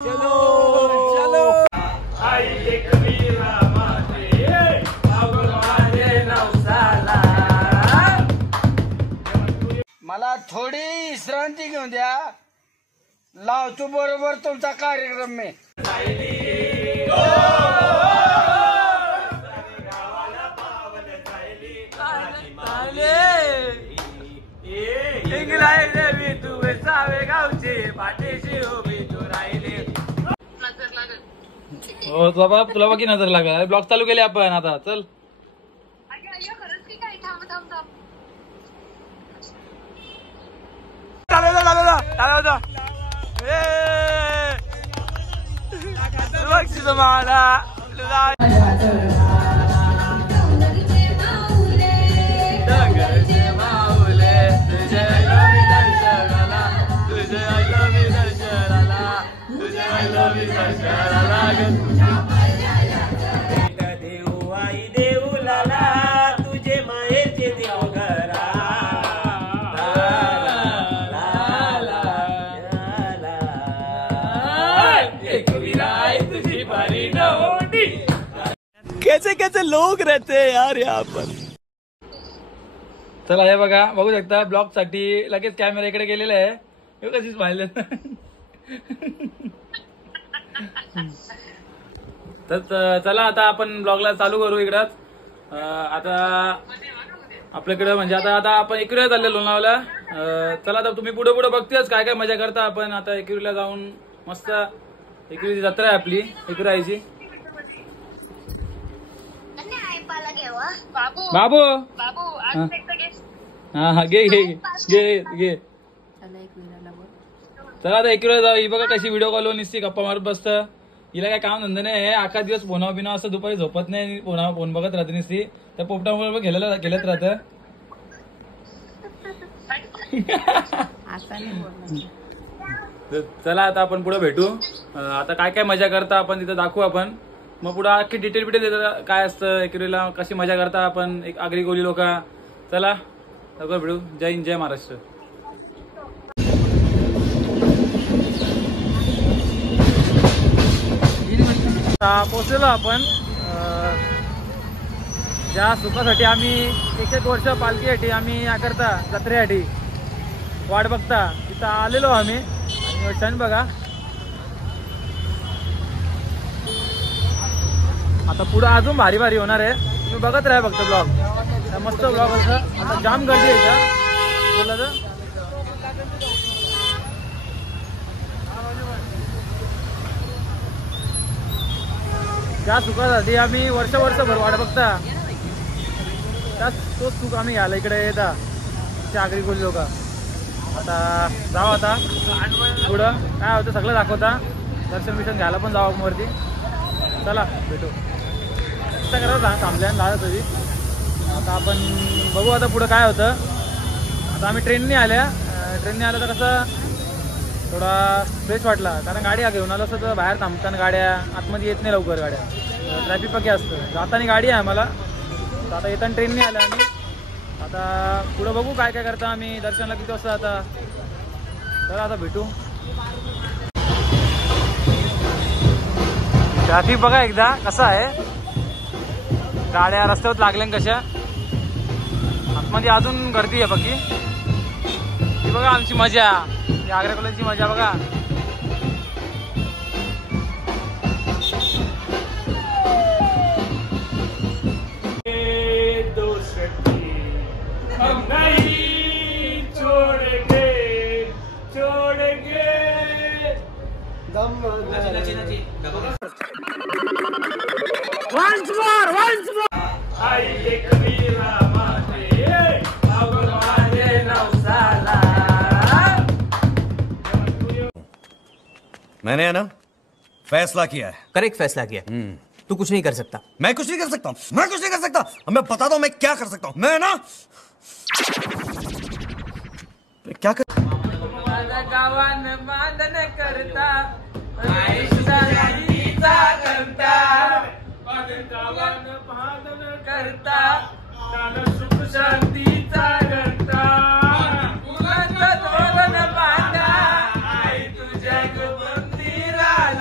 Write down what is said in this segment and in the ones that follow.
चलो चलो मला थोडी विश्रांती घेऊन द्या, लावतो बरोबर तुमचा कार्यक्रम मी. हो बाबा, तुला बघी नजर लागला. ब्लॉग चालू केले आपण आता. चल तुझे माहेरचे देव घरा. तुझी बारी नवडी. कैसे कैसे लोग रहते हैं यार यहाँ पर. चला हे बघा, बघू शकता ब्लॉग साठी लगेच कॅमेरा इकडे गेलेला आहे. हे कशीच पाहिलं. तर चला आता आपण ब्लॉगला चालू करू इकडंच. आता आपल्याकडे म्हणजे आता आपण एकविरा चालले लोणावळ्याला. चला आता तुम्ही पुढे पुढे बघतेच काय काय मजा करता आपण. आता एकविरीला जाऊन मस्त एकविरीची जत्रा आहे आपली एकविरायची. बाबू हा हा घे घे घे घे. चला आता एकविरा जाऊ. ही बघा कशी व्हिडिओ कॉल निसती गप्पा मारत बसतं. हिला काय काम धंदा नाही. आखा दिवस फोना बिना असं दुपारी झोपत नाही. फोन बघत राहते निसती. त्या पोपटामुळे खेळत राहत. चला आता आपण पुढे भेटू. आता काय काय मजा करता आपण तिथं दाखवू आपण. मग पुढे अख्खी डिटेल देतात काय असतं एकविरीला, कशी मजा करता आपण एक आगरी कोली लोक. चला लवकर भेटू. जय हिंद, जय महाराष्ट्र. पोहोचलेलो आपण ज्या सुखासाठी आम्ही एक वर्ष पालखीसाठी आम्ही या करता जत्रेसाठी वाट बघता तिथं आलेलो आम्ही. आणि छान बघा आता पुढं अजून भारी भारी होणार आहे. तुम्ही बघत राहा फक्त ब्लॉग. मस्त ब्लॉग असं. आता जाम गर्दी आहे का बोला तर. त्या सुखासाठी आम्ही वर्षभर वाट बघता. तोच सुख आम्ही घ्यायला इकडे येता त्या आगरी कोली लोक. आता जाऊ आता पुढं काय होतं सगळं दाखवता. दर्शन बिर्शन घ्यायला पण जाऊ वरती. चला भेटू. करा थांबल्या झालं तरी. आता आपण बघू आता पुढं काय होतं. आता आम्ही ट्रेनने आल्या तर कसं थोडा फ्रेश वाटला. कारण गाडी घेऊन आलो असं तर बाहेर थांबताना गाड्या आतमध्ये येत नाही लवकर. गाड्या ट्रॅफिक पक्की असतं. जाताना गाडी आहे आम्हाला. तर आता येताना ट्रेनने आल्या आम्ही. आता पुढं बघू काय काय करता आम्ही. दर्शनाला किती वाजता आता. चला आता भेटू. ट्रॅफिक बघा एकदा कसं आहे. गाड्या रस्त्यावर लागल्या कशा. आतमध्ये अजून गर्दी आहे बाकी. ही बघा आमची मजा. आग्रा कॉलेजची मजा बघा. Once more. मैंने है ना फैसला किया है. करेक्ट फैसला किया. तू कुछ नहीं कर सकता. मैं कुछ नहीं कर सकता. मैं कुछ नहीं कर सकता. मैं बताता हूँ मैं क्या कर सकता हूँ. मैं ना क्या कर. गावान मादन करता करता सुख शांतीचा करता. धोरण बांधा आई तुझ्या मंदिराला.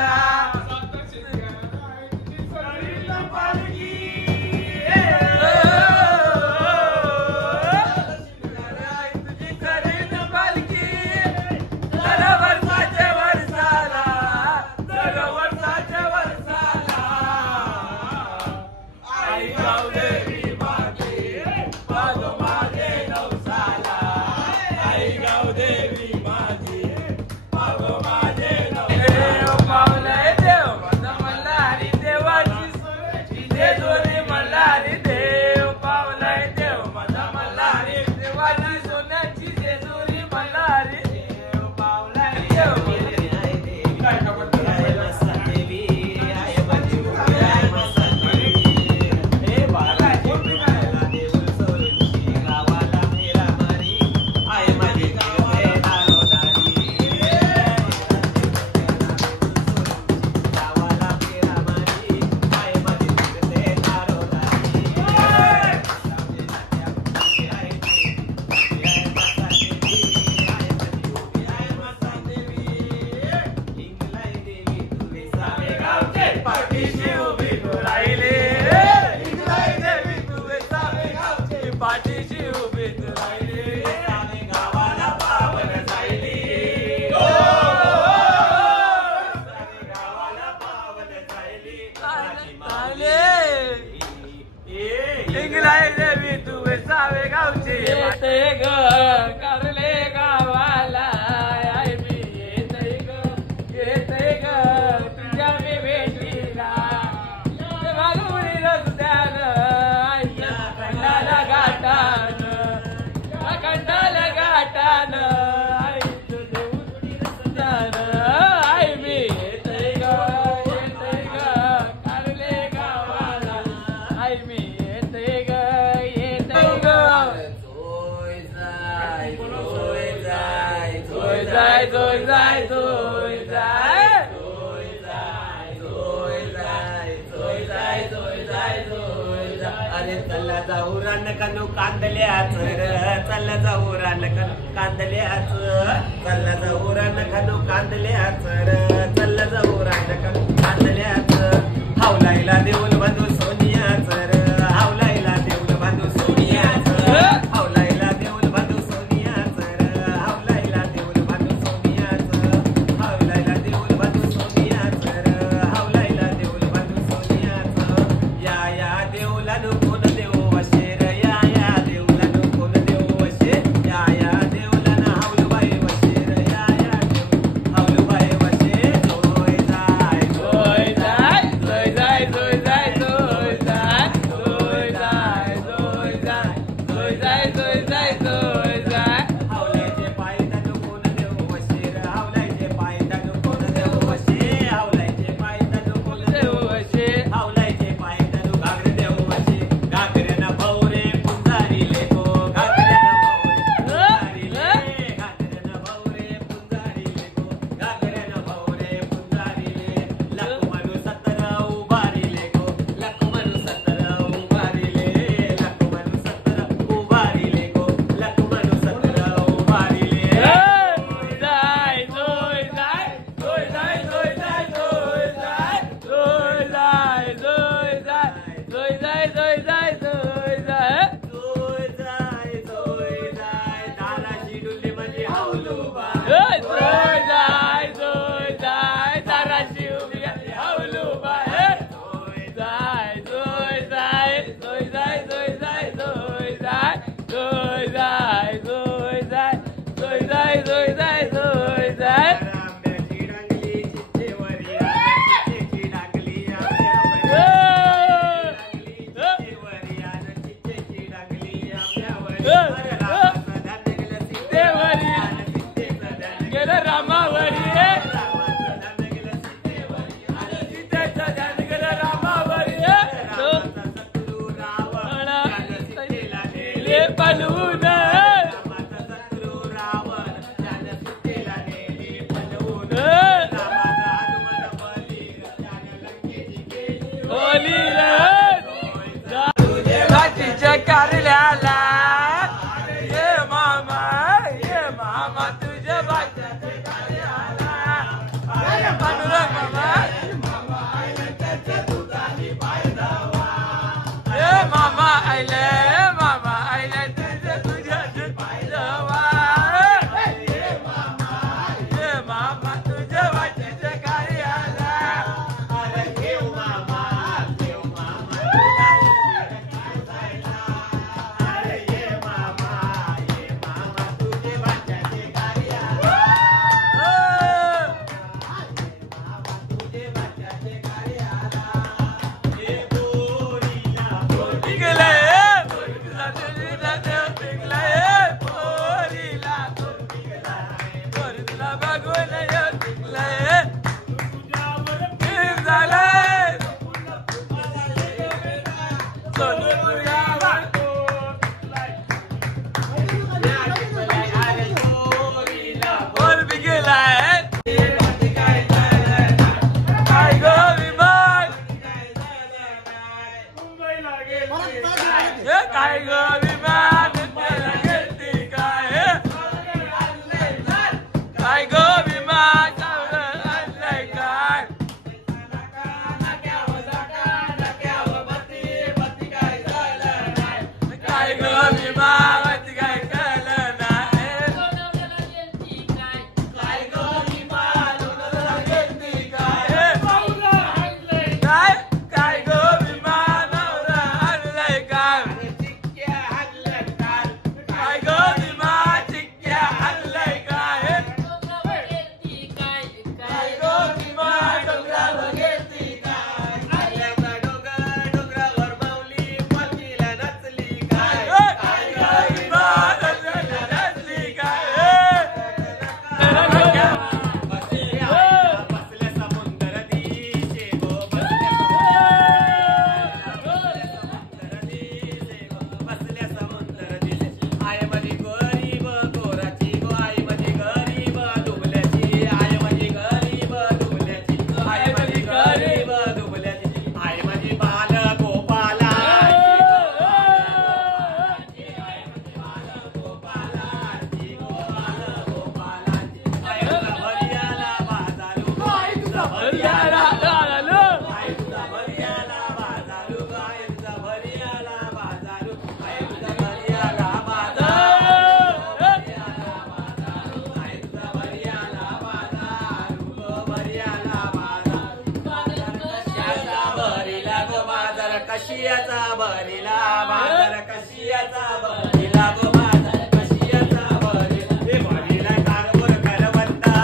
जाऊ रान कानू कांदल्याच चल जाऊ रान कानू कांदल्याच चल जाऊ रान कानू कांदल्याच चल जाऊ रान कानू कांदल्याच हावलायला देऊल बांधू सोनियाच हावलायला देऊल बांधू सोनियाच हावलायला देऊल बांधू सोनियाच हावलायला देऊल बांधू सोनियाच हावलायला देऊल बांधू सोनियाच हावलायला देऊल बांधू सोनियाच या देऊलानु कोण देऊ वशेर या देऊलानु कोण देऊ वशेर या देऊलाना हावलबाई वशेर या देऊ हावलबाई वशेर भरियाला आहे तुझा भरियाला बाजारू ग आहे तुझा भरियाला बाजारू आहे तुझा भरियाला बाजारू आहे तुझा भरियाला बाजारू ग भरियाला बाजार कशियाचा भरिला बाजार कशियाचा भरिला गो बाजार कशियाचा भरिला हे भरिला कारभार करवंता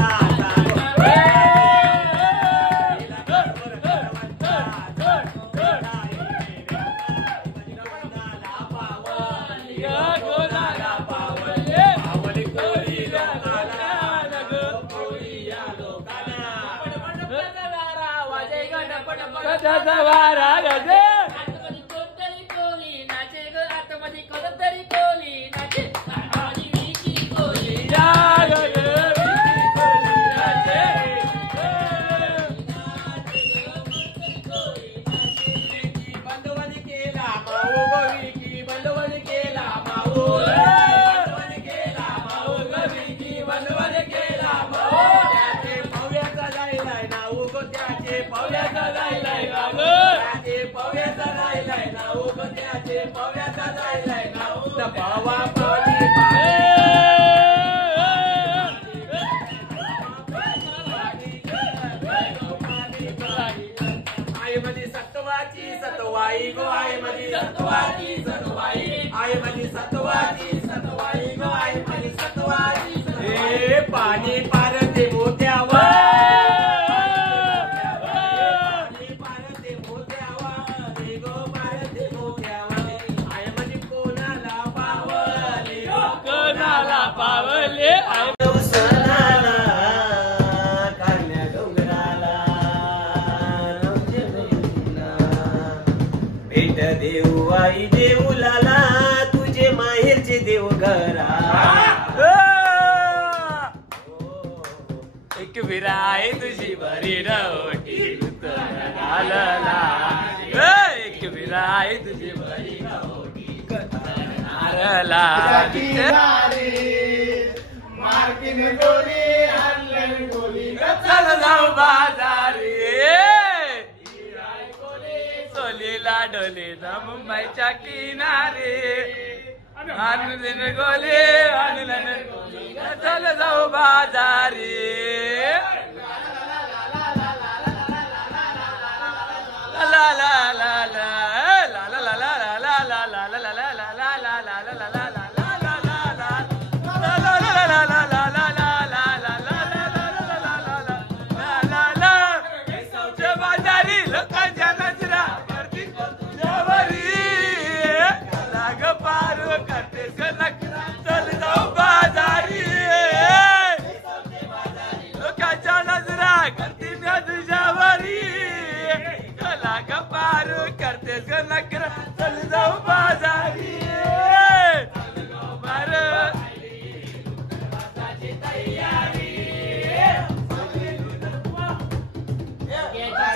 पावली कोरी बंदवणी केला माऊ गोरी की बंदवणी केला माऊ बंदवणी केला माऊ गोरी की बंदवणी केला माऊ त्याचे पव्याचा जायलाय नाऊ गो त्याचे पव्याचा जायलाय नाऊ त्याचे पव्याचा जायलाय नाऊ गो त्याचे पव्याचा जायलाय नाऊ पावा पाणी आई मधी सत्वाची सतवाई गो आई मधी सत्वाची सतवाई आई मधी सत्वाची सतवाई गो आई मधी सत्वाची हे पाणी पारते मोत्यावर पाणी पारते मोत्यावर हे गो पारते मोत्यावर आई मधी कोणाला पावले कोणाला पावले सणाला कारण्या डोंगराला भेट देऊ आई देऊलाला तुझे माहेरचे देव घरा एक विराय तुझी भरी नवटी एक विराय तुझी भरी नवटी चल जाऊ बाजारी सोलीला डोलीला मुंबईच्या किनारे आणून गोले आणून चल जाऊ बाजारी ला ला ला ला ला ला ला ला ला ला ला ला ला ला करतेस ग नकर चल जाऊ बाजारी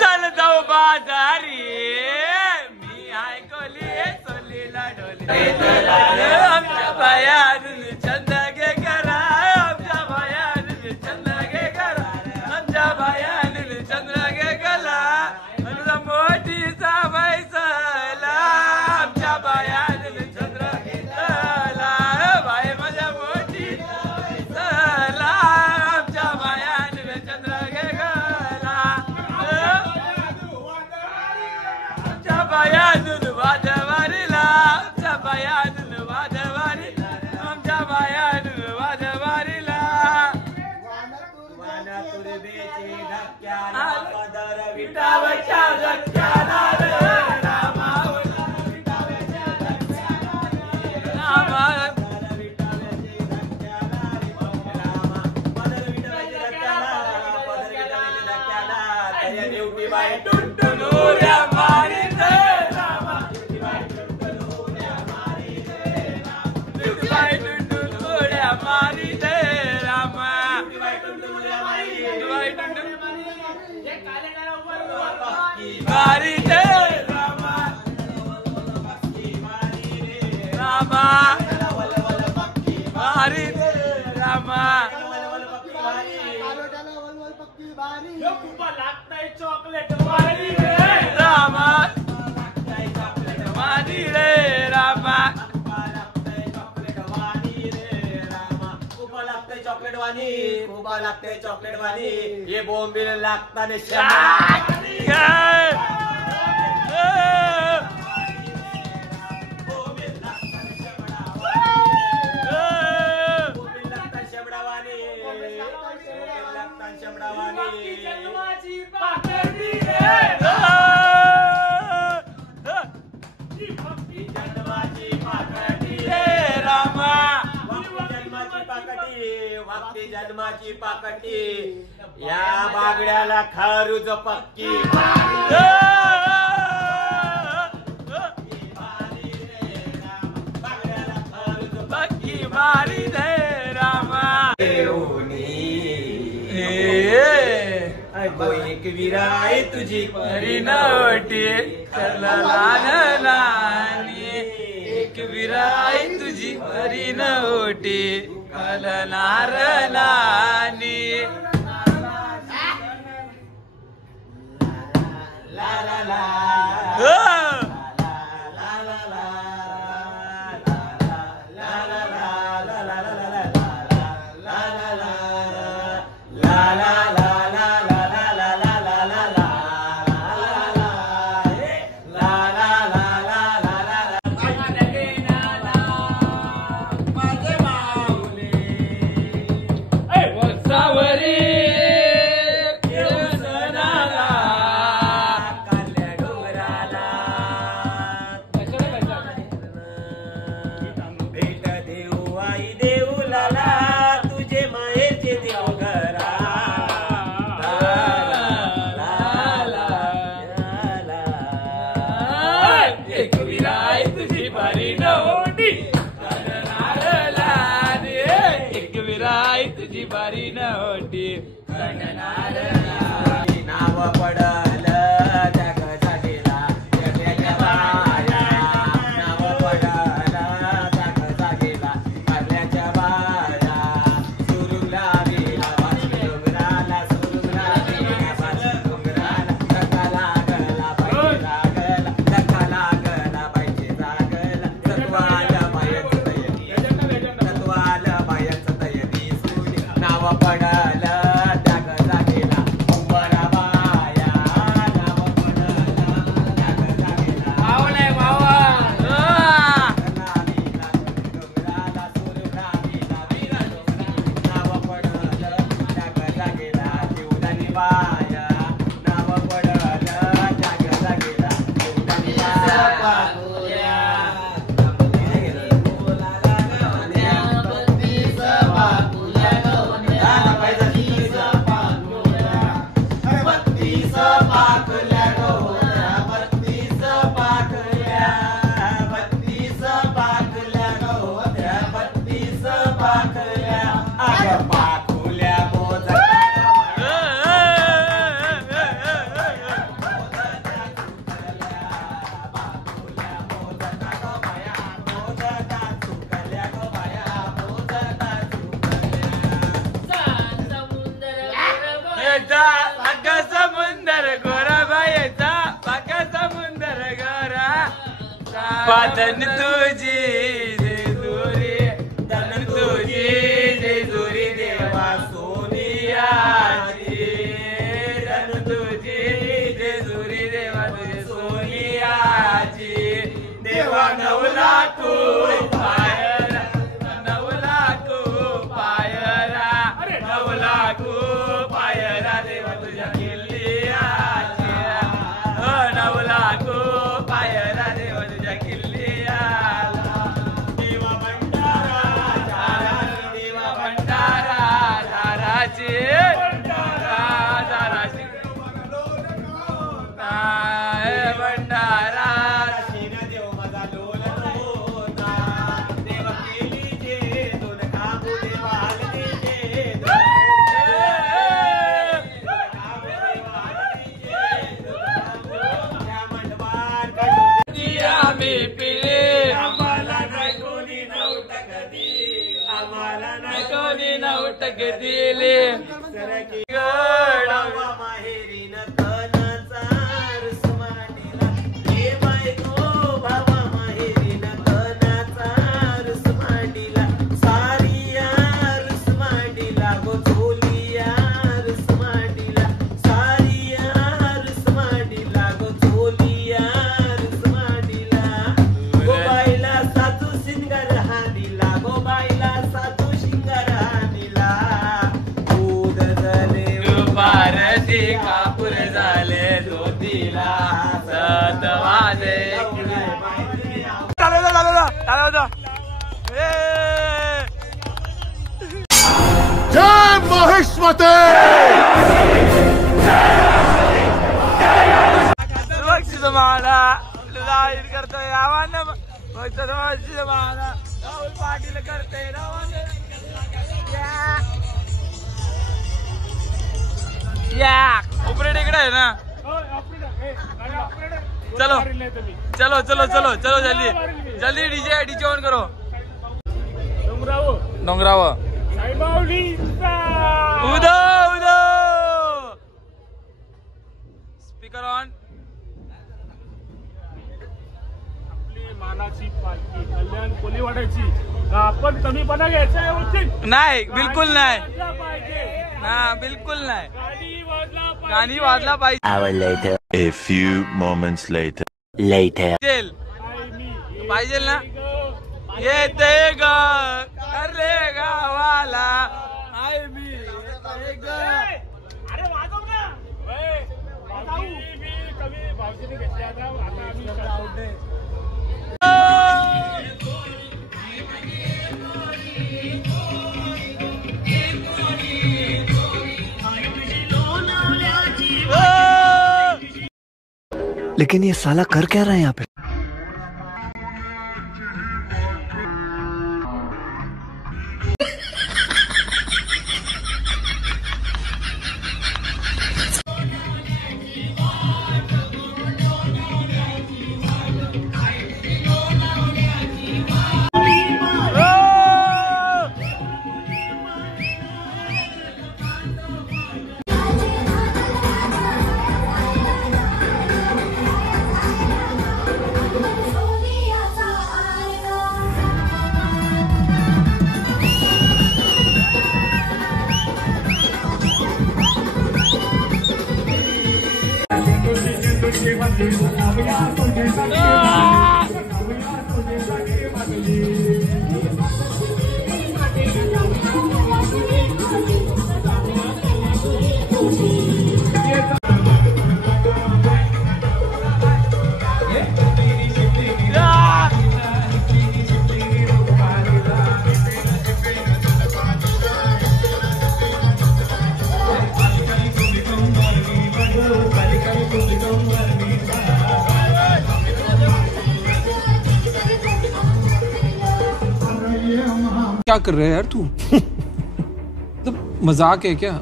चल जाऊ बाजारी मी ऐकली सोलीला डोली आमच्या बायान चंद घे करा आमच्या बायान चंद घे करा आमच्या बायान चंद्र घे गला मोठी सावायला आमच्या बायान चंद्र घेतला बाय माझ्या मोठी चला आमच्या बायान चंद्र घे गला आमच्या बायान वाजवारीला आमच्या बायान वाजवारी आमच्या बायान वाजवारीला विटावच्या धक्क्याला मारी दे रामा रामा मारी दे रामा तुपा लागते चॉकलेट वाली हे बोंबील लागताना जन्माची पाकटी या बागड्याला खारूज पक्की पक्की मारी दे रामा एक विराय तुझी परी नवटी एक विराय तुझी परी नवटी कलनार नानी ला ला ला बारी नवटी नाव पडल जग जागेला जगाच्या बाया नाव पडल जग जागेला कारल्याच्या बाया सुरुला गेला बाशी डोंगराला सुरुला गेला बाशी डोंगराला धक्का लागला पाहिजे लागला धक्का लागला पाहिजे लागला तत्वाला बायांचं तयारी तत्वाला बायांचं तयारी नाव पडल त्याग जागेला उंबरा बाया नाव पडल त्याग जागेला पावले बावा डोंगराला सुरुला गेला वीरा डोंगरा नाव पडल त्याग जागेला जीवदानी बाया नाव पडल त्याग जागेला जीवदानी बाया समुंदर गोरा बायचा पाका समुंदर गोरा पातन तुझी जेजुरी तन तुझी जेजुरी देवा सोनियाची तन तुझी जेजुरी देवा तुझी सोनियाची देवा नवला तू पायरा नवला तू पायरा नवला तू पायरा देवा तुझ्या किल्ल्याची नवला तू पायरा देवा तुझ्या किल्ल्याला देवा भंडारा दाराची दाराची भंडारा देव माझा लोल होता देवा केली जे दोन काबू देवा आम्ही पिले आम्हाला नाही कोणी नवटक दिली आम्हाला नाही कोणी नवटक दिले गडावा माहेरीन कनाचा रुसमानीला हे बायको भावा माहेरीन कनाचा रुसमानीला सारिया रुसमानीला गो झोली दिला सतवादे चालू जय महेश्वते सुरक्षितमाना जाहीर करतोय आव्हान फक्त सुरक्षितमाना राहुल पाटील करते या ऑपरेटर इकडे आहे ना चलो चलो चलो चलो चलो जल्दी जल्दी डीजे ऑन करो डोंगराव उदो उदो स्पीकर ऑन मानाची पालखी कल्याण कोलीवाड्याची आपण कमीपणा घ्यायचा आहे उचित नाही बिलकुल नाही पाहिजे ना बिलकुल नाही गाणी वाजला पाहिजे गाणी वाजला पाहिजे A few moments later. पाहिजे ना येते ग अरे गावाला आय मी अरे वाजव ना मी कमी भावजीने घेतले आता आम्ही लेकिन ये साला कर क्या रहा है यहाँ पे? क्या कर रहा है यार तू? मतलब मजाक है क्या?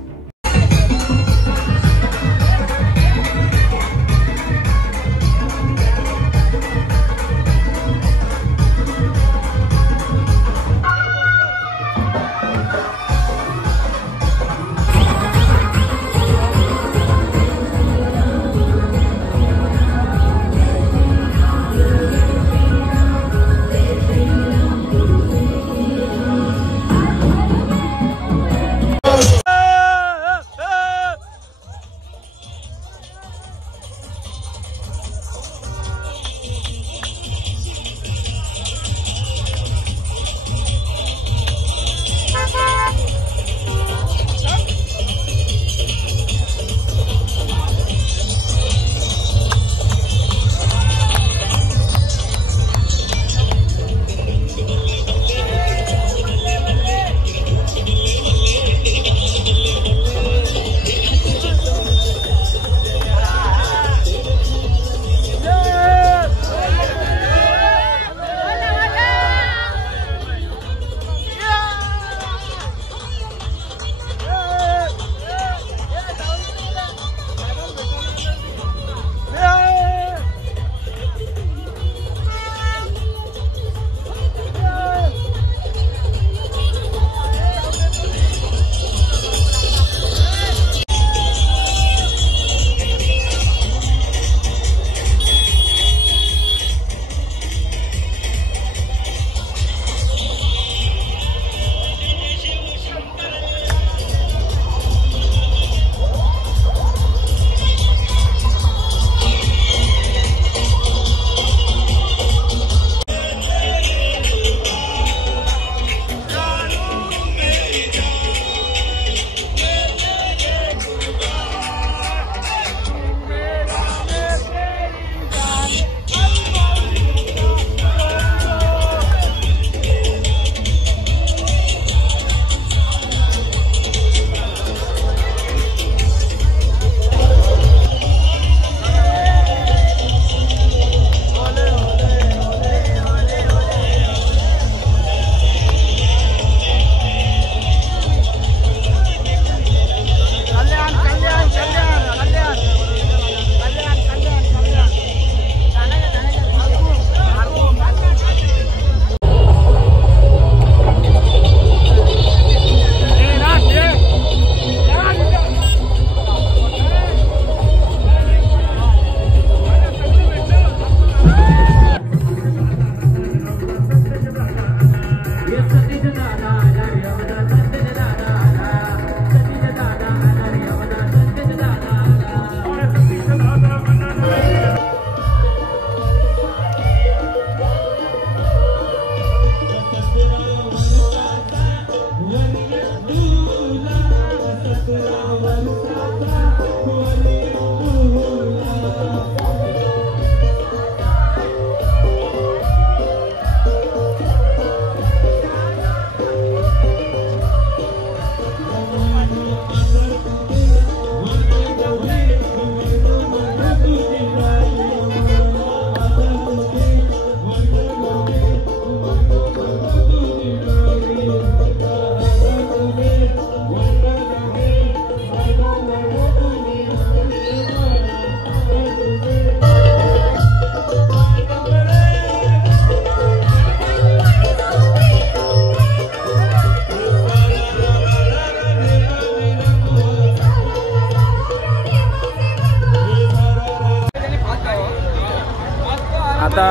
आता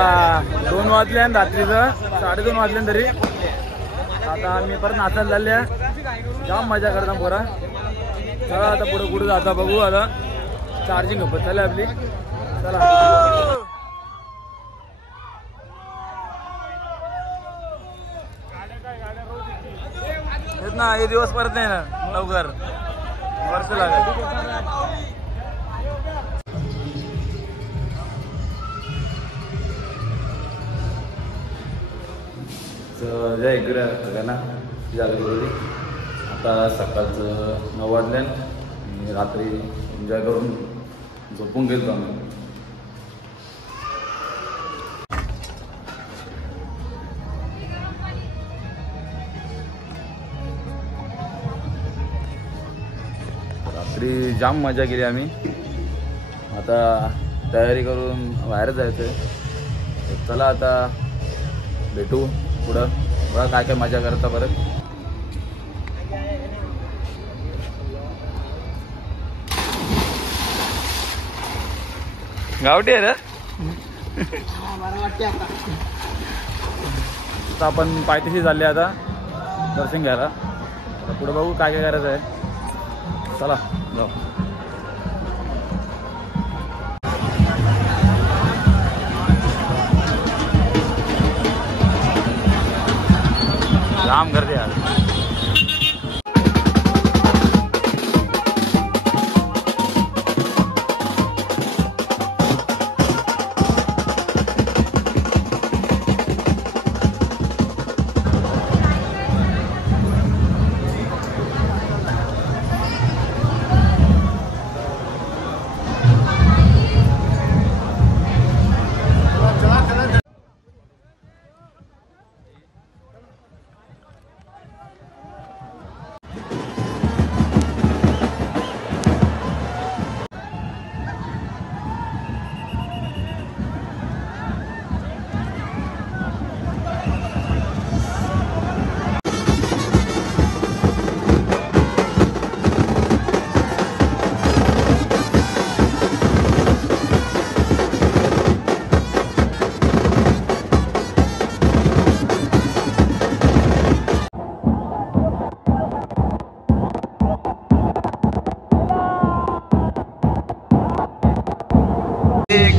2 वाजले आणि रात्रीचं 2:30 वाजले तरी. आता आम्ही परत नाचायला चालले. जाम मजा करता पोरा. चला आता पुढे कुठे जाता बघू. आता चार्जिंग खपत चालली आपली. चला ना, हे दिवस परत नाही ना लवकर, वर्ष लागेल. जय इकडे सगळ्यांना झालं. आता सकाळचं 9 वाजले आणि रात्री एन्जॉय करून झोपून गेलो आम्ही. रात्री जाम मजा केली आम्ही. आता तयारी करून बाहेर जायचं. चला आता भेटू पुढं. बघा काय काय मजा करता परत. गावठी आहे रे. आता आपण पायथ्याशी चालले आता दर्शन घ्यायला. पुढे बघू काय काय करायचं आहे. चला जाऊ. जाम गर्दी आहे.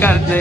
करते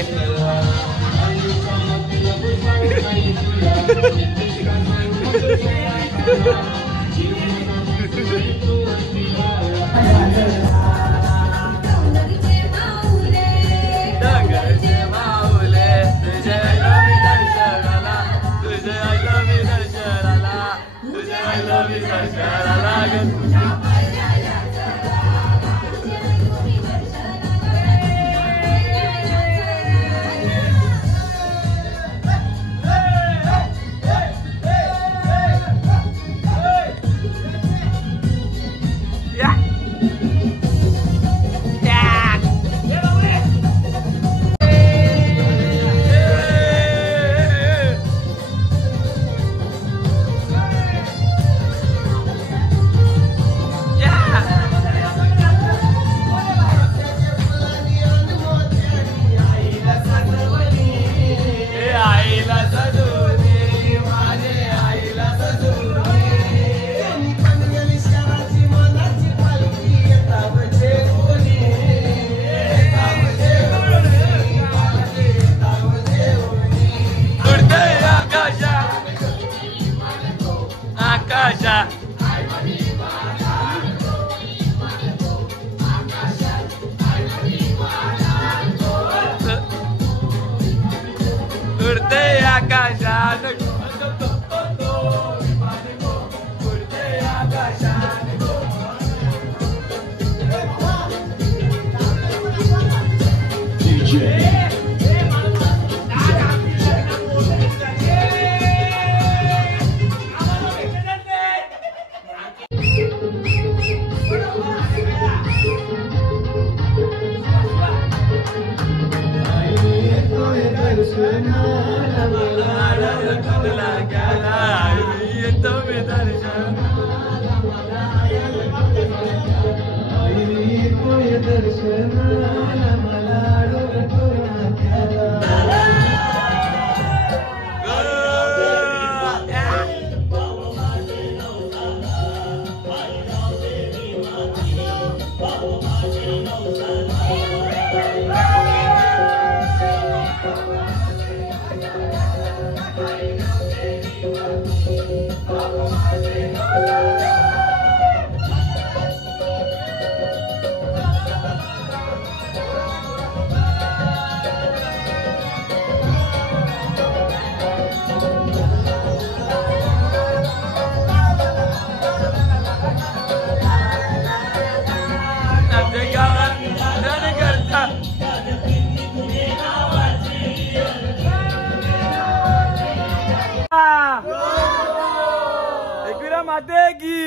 की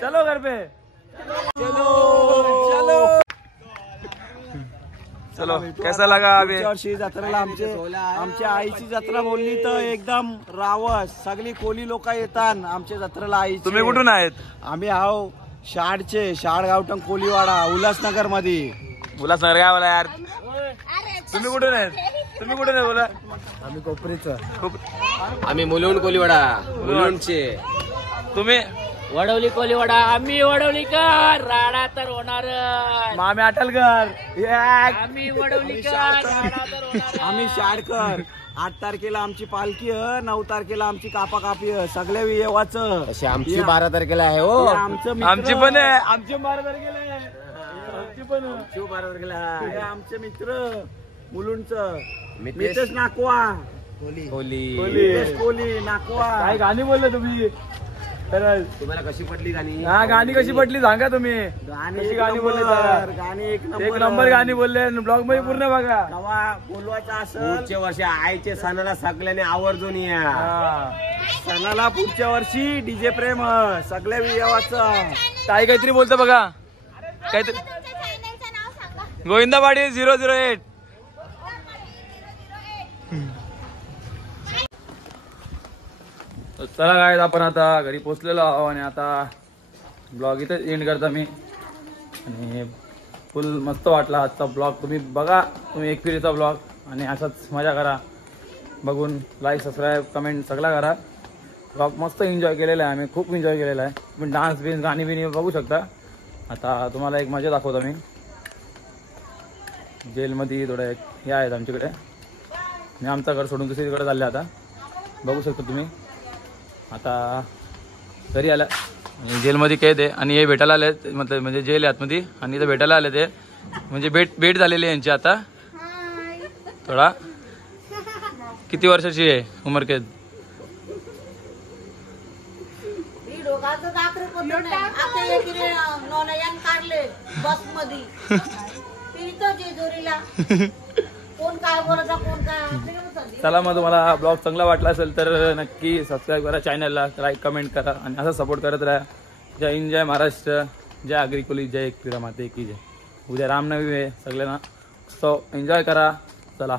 चलो घर पे चलो कैसा लगा अभी वर्षी जत्रेला आमच्या आईची जत्रा बोलली तर एकदम रावस सगळी कोली लोक येतात आमच्या जत्रेला आई. तुम्ही कुठून आहेत? आम्ही आहो शाळचे गावठण कोलीवाडा उल्हासनगर मध्ये. उल्हासनगर काय बोला यार. तुम्ही कुठून आहेत? तुम्ही कुठून आहे बोला. आम्ही कोपरीचं. आम्ही मुलुंड कोलीवाडा मुलुंडचे. तुम्ही वडवली कोलीवाडा. आम्ही वडवलीकर. राडा तर होणार. आम्ही अटलकर. आम्ही वडवलीकर. राडा तर होणार. आम्ही शाळकर. 8 तारखेला आमची पालखी 9 तारखेला आमची कापा कापी सगळ्या येवाचं. आमची 12 तारखेला आहे हो. आमची पण आहे. आमची 12 तारखेला आहे. आमची पण 12 तारखेला हे आमचे मित्र मुलुंडचं मितेश नाकवा. कोली नाकवा. काय गाणी बोलले तुम्ही. तुम्हाला कशी पडली गाणी. हा गाणी कशी पडली सांगा तुम्ही. कशी गाणी बोलले गाणी एक एक नंबर गाणी बोलले. ब्लॉग मध्ये पूर्ण बघा. बोलवायचं असेल पुढच्या वर्षी आईचे सणाला सगळ्याने आवर्जून या. सणाला पुढच्या वर्षी डीजे प्रेम सगळ्या येवाचं. ताई काहीतरी बोलतो बघा. काहीतरी गोविंदावाडी 008. चला काय आपण आता घरी पोचलेलो आहो आणि आता ब्लॉग इथे एंड करता मी. आणि फुल मस्त वाटला आजचा ब्लॉग. तुम्ही बघा तुम्ही एक पिढीचा ब्लॉग आणि असाच मजा करा. बघून लाईक सबस्क्राईब कमेंट सगळा करा. ब्लॉग मस्त एन्जॉय केलेला आहे आम्ही. खूप एन्जॉय केलेला आहे. तुम्ही डान्स बिन्स गाणी बिणी बघू शकता. आता तुम्हाला एक मजा दाखवतो मी. जेलमध्ये थोडं हे आहेत आमच्याकडे. मी आमचं घर सोडून दुसरीकडे चालले आता. बघू शकता तुम्ही. आता घरी आला आणि जेलमध्ये कैद आहे आणि हे भेटायला आले म्हणजे जेल आहे आतमध्ये आणि इथं भेटायला आले ते म्हणजे भेट झालेली आहे यांची आता. थोडा किती वर्षाची आहे उमर कैद. चला मग तुम्हाला ब्लॉग चांगला वाटला असेल तर नक्की सबस्क्राईब करा चॅनलला. लाईक कमेंट करा आणि असं सपोर्ट करत राहा. जय हिंद जय महाराष्ट्र. जय आगरी कोली. जय एकविरा माते की जय. उद्या रामनवमी आहे सगळ्यांना. सो एन्जॉय करा. चला.